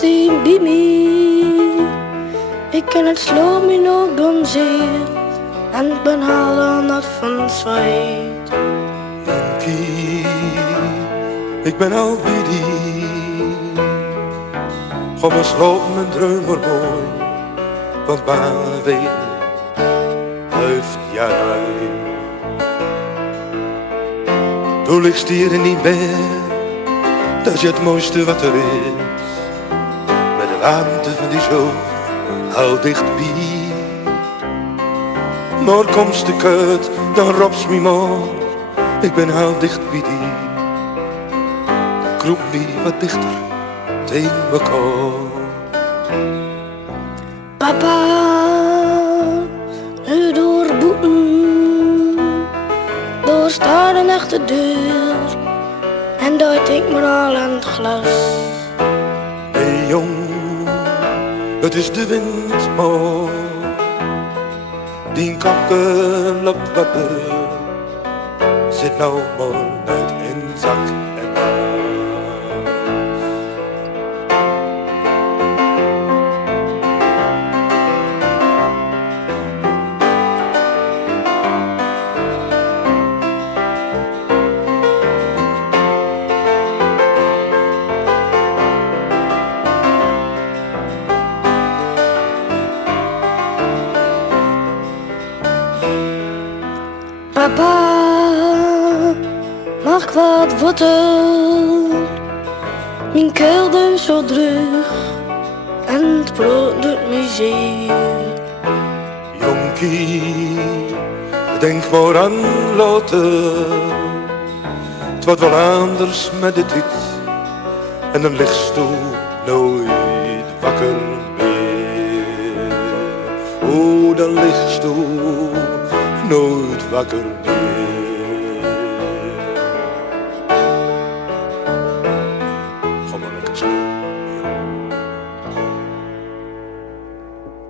die bij mij. Ik ken het sloot me nog dan zeer. En ik ben al dan dat van zwijt. Jonkie, ik ben al bij die. Kom eens loop mijn droom maar mooi. Want bijna weer heeft jij. Du ligt hier in die bed, dat is het mooiste wat er is. Met de warmte van die zon, al dichtbij. Maar komst de kut, dan rops me maar. Ik ben al dicht bij die. Dan kroep me wat dichter tegen mekaar. Papa, nu doorboeten. Door staat een echte deur. En duidt ik me al aan het glas. Hey jong, het is de wind maar. Die kakken loopt wat deur. Zit nou maar uit in zak en as. Papa, mag ik wat water? Mijn keel is zo terug en het brood doet me zeer. Jonkie, denk maar aan later. Het wordt wel anders met de tijd. En dan ligt je nooit wakker meer. Oh, dan ligt je nooit wakker